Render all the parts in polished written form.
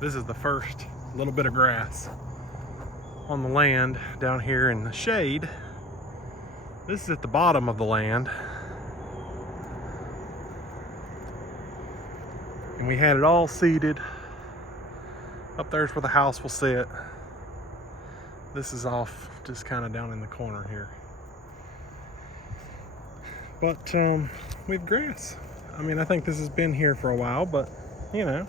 This is the first little bit of grass on the land down here in the shade. This is at the bottom of the land. And we had it all seeded. Up there's where the house will sit. This is off just kind of down in the corner here. But we have grass. I mean, I think this has been here for a while, but you know,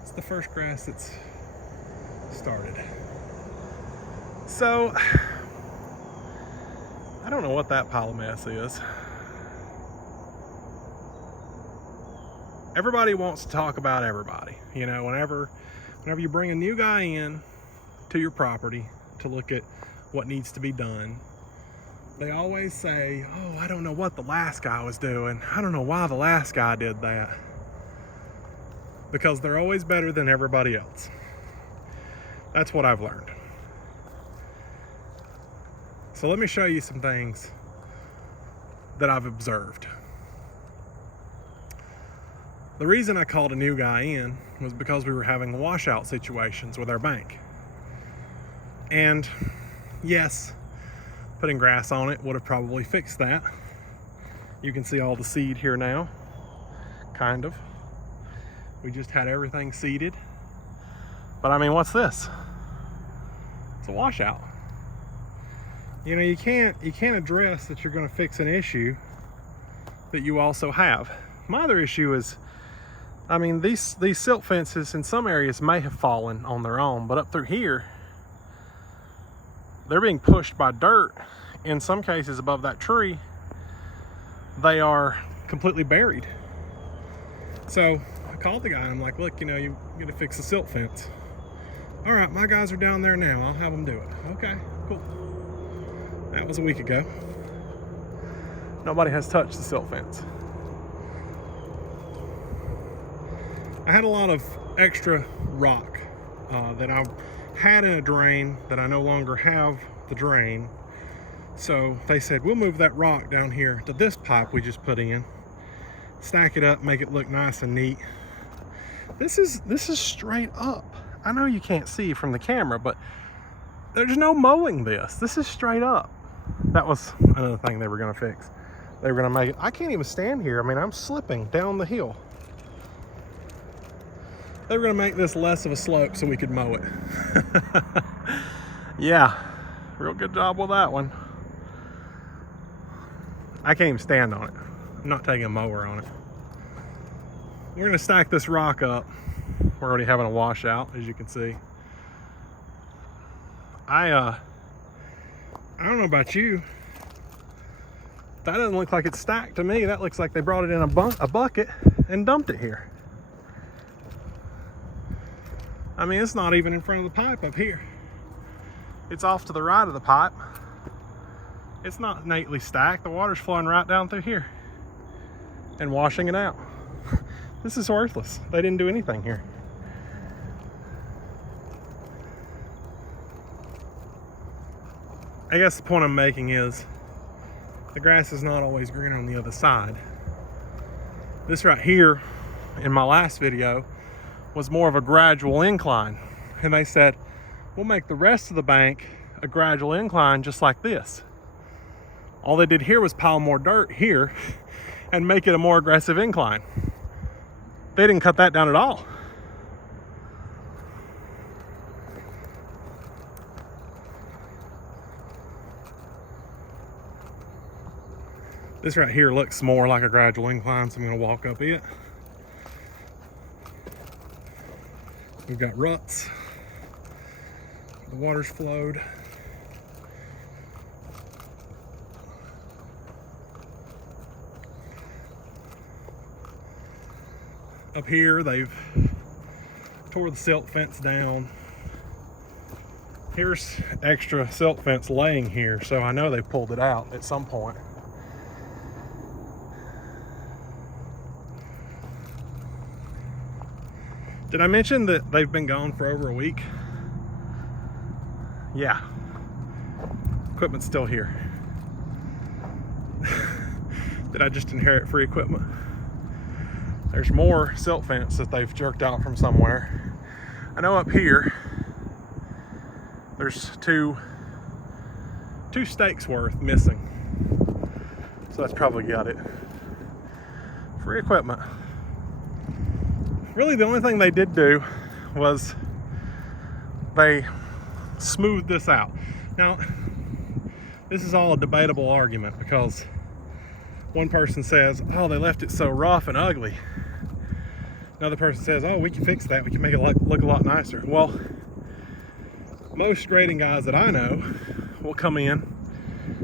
it's the first grass that's started. So, I don't know what that pile of mess is. Everybody wants to talk about everybody. You know, whenever you bring a new guy in to your property to look at what needs to be done, they always say, oh, I don't know what the last guy was doing. I don't know why the last guy did that. Because they're always better than everybody else. That's what I've learned. So let me show you some things that I've observed. The reason I called a new guy in was because we were having washout situations with our bank. And yes, putting grass on it would have probably fixed that. You can see all the seed here now, kind of. We just had everything seeded. But I mean, what's this? It's a washout. You know, you can't address that you're going to fix an issue that you also have. My other issue is, I mean, these silt fences in some areas may have fallen on their own, but up through here, they're being pushed by dirt. In some cases above that tree, they are completely buried. So I called the guy and I'm like, look, you know, you got to fix the silt fence. All right, my guys are down there now. I'll have them do it. Okay, cool. That was a week ago. Nobody has touched the silt fence. I had a lot of extra rock that I had in a drain that I no longer have the drain. So they said, we'll move that rock down here to this pipe we just put in, stack it up, make it look nice and neat. This is straight up. I know you can't see from the camera, but there's no mowing this. This is straight up. That was another thing they were gonna fix. They were gonna make it, I can't even stand here. I mean, I'm slipping down the hill. They were gonna make this less of a slope so we could mow it. Yeah, real good job with that one. I can't even stand on it. I'm not taking a mower on it. We're gonna stack this rock up. We're already having a washout, as you can see. I don't know about you. That doesn't look like it's stacked to me. That looks like they brought it in a bucket and dumped it here. I mean, it's not even in front of the pipe up here. It's off to the right of the pipe. It's not neatly stacked. The water's flowing right down through here and washing it out. This is worthless. They didn't do anything here. I guess the point I'm making is the grass is not always green on the other side. This right here in my last video was more of a gradual incline. And they said, we'll make the rest of the bank a gradual incline just like this. All they did here was pile more dirt here and make it a more aggressive incline. They didn't cut that down at all. This right here looks more like a gradual incline, so I'm gonna walk up it. We've got ruts. The water's flowed. Up here, they've tore the silt fence down. Here's extra silt fence laying here, so I know they pulled it out at some point. Did I mention that they've been gone for over a week? Yeah. Equipment's still here. Did I just inherit free equipment? There's more silt fence that they've jerked out from somewhere. I know up here there's two stakes worth missing, so that's probably got it. Free equipment. Really, the only thing they did do was they smoothed this out. Now, this is all a debatable argument, because one person says, oh, they left it so rough and ugly. Another person says, oh, we can fix that. We can make it look a lot nicer. Well, most grading guys that I know will come in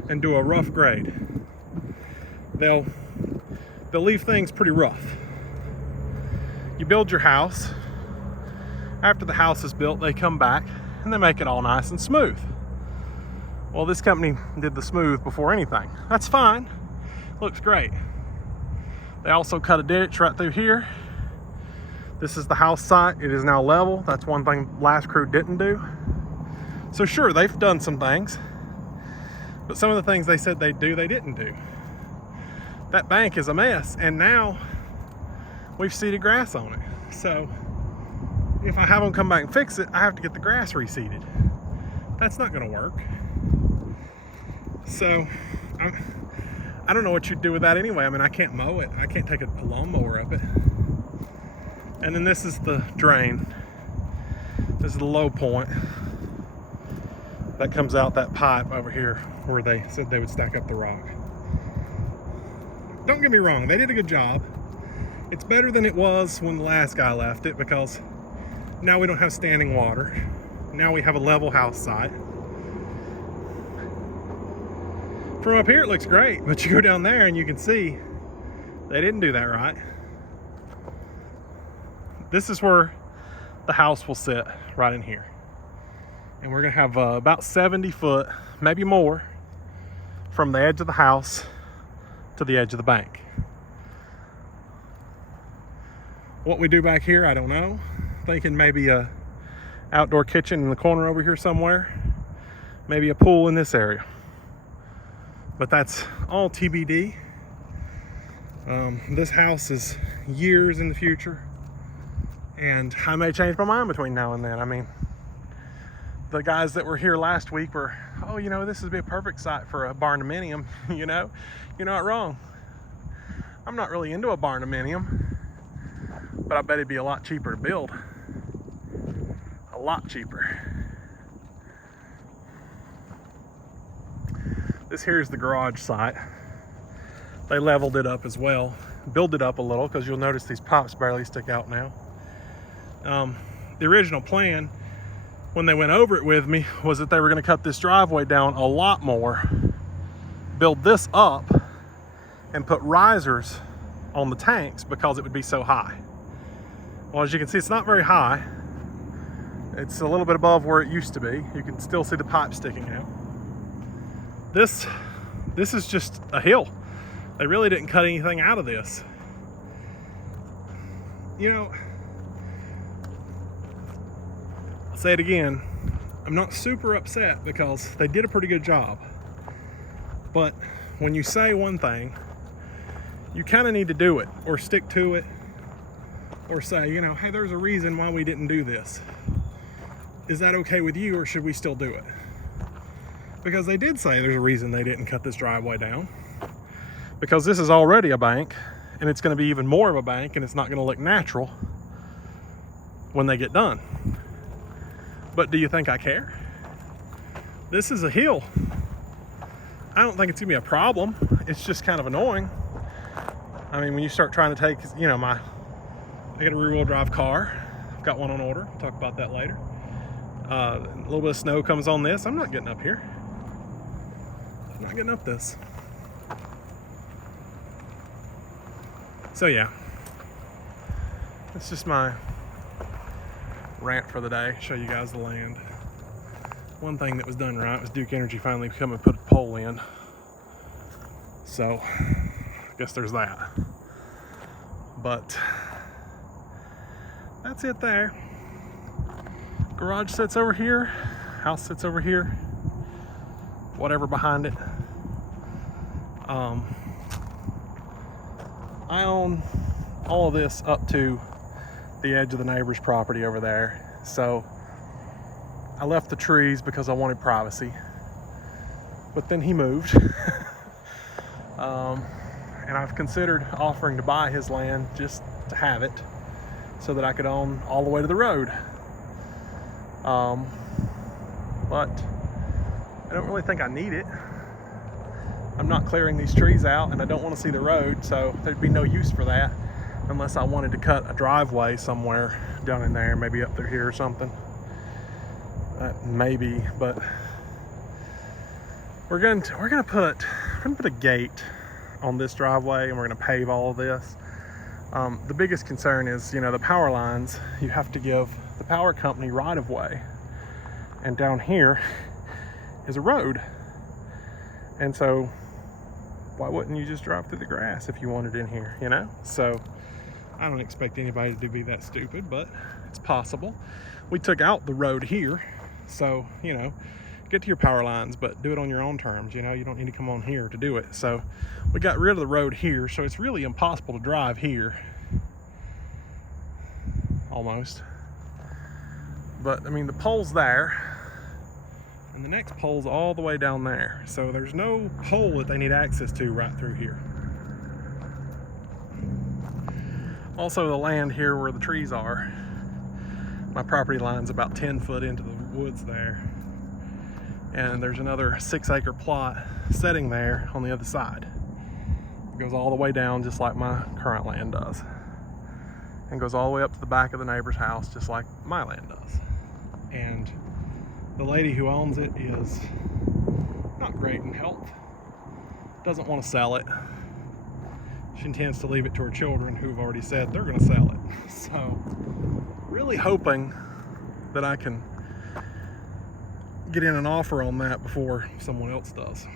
and do a rough grade. They'll leave things pretty rough. You build your house. After the house is built, they come back and they make it all nice and smooth. Well, this company did the smooth before anything. That's fine. Looks great. They also cut a ditch right through here. This is the house site. It is now level. That's one thing last crew didn't do. So sure, they've done some things, but some of the things they said they'd do, they didn't do. That bank is a mess, and now we've seeded grass on it. So if I have them come back and fix it, I have to get the grass reseeded. That's not gonna work. So I don't know what you'd do with that anyway. I mean, I can't mow it. I can't take a lawnmower up it. And then this is the drain. This is the low point that comes out that pipe over here where they said they would stack up the rock. Don't get me wrong, they did a good job. It's better than it was when the last guy left it, because now we don't have standing water. Now we have a level house site. From up here it looks great, but you go down there and you can see they didn't do that right. This is where the house will sit, right in here. And we're gonna have about 70 foot, maybe more, from the edge of the house to the edge of the bank. What we do back here, I don't know. Thinking maybe a outdoor kitchen in the corner over here somewhere. Maybe a pool in this area. But that's all TBD. This house is years in the future, and I may change my mind between now and then. I mean, the guys that were here last week were, oh, you know, this would be a perfect site for a barn-dominium. You know, you're not wrong. I'm not really into a barn-dominium, but I bet it'd be a lot cheaper to build. A lot cheaper. This here is the garage site. They leveled it up as well, built it up a little, because you'll notice these pipes barely stick out now. The original plan, when they went over it with me, was that they were going to cut this driveway down a lot more, build this up, and put risers on the tanks because it would be so high. Well, as you can see, it's not very high. It's a little bit above where it used to be. You can still see the pipe sticking out. This is just a hill. They really didn't cut anything out of this. You know, I'll say it again, I'm not super upset because they did a pretty good job. But when you say one thing, you kind of need to do it, or stick to it, or say, you know, hey, there's a reason why we didn't do this. Is that okay with you, or should we still do it? Because they did say there's a reason they didn't cut this driveway down. Because this is already a bank, and it's going to be even more of a bank, and it's not going to look natural when they get done. But do you think I care? This is a hill. I don't think it's going to be a problem. It's just kind of annoying. I mean, when you start trying to take, you know, I got a rear-wheel drive car. I've got one on order. I'll talk about that later. A little bit of snow comes on this. I'm not getting up here. I'm not getting up this. So yeah, that's just my rant for the day. Show you guys the land. One thing that was done right was Duke Energy finally come and put a pole in. So I guess there's that. But that's it there. Garage sits over here. House sits over here. Whatever behind it. I own all of this up to the edge of the neighbor's property over there. So I left the trees because I wanted privacy. But then he moved. And I've considered offering to buy his land just to have it so that I could own all the way to the road. But I don't really think I need it. I'm not clearing these trees out and I don't want to see the road, so there'd be no use for that unless I wanted to cut a driveway somewhere down in there, maybe up through here or something. Maybe, but we're gonna put a gate on this driveway, and we're gonna pave all of this. The biggest concern is, the power lines. You have to give the power company right of way, and down here is a road. And so why wouldn't you just drive through the grass if you wanted in here, So I don't expect anybody to be that stupid, but it's possible. We took out the road here, so, get to your power lines, but do it on your own terms. You don't need to come on here to do it. So we got rid of the road here, so it's really impossible to drive here, almost. But the pole's there, and the next pole's all the way down there. So there's no pole that they need access to right through here. Also, the land here where the trees are, my property line's about 10 foot into the woods there. And there's another 6-acre plot sitting there on the other side. It goes all the way down just like my current land does. And goes all the way up to the back of the neighbor's house just like my land does. And the lady who owns it is not great in health. Doesn't want to sell it. She intends to leave it to her children, who've already said they're going to sell it. So, really hoping that I can get in an offer on that before someone else does.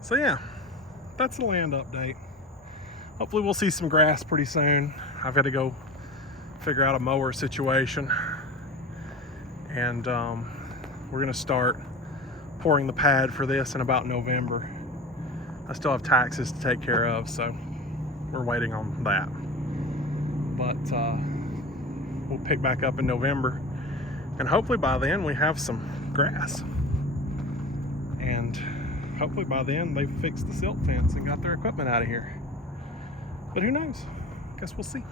So yeah, that's the land update. Hopefully we'll see some grass pretty soon. I've got to go figure out a mower situation, and we're gonna start pouring the pad for this in about November. I still have taxes to take care of, so we're waiting on that. But we'll pick back up in November, and hopefully by then we have some grass, and hopefully by then they've fixed the silt fence and got their equipment out of here. But who knows? Guess we'll see.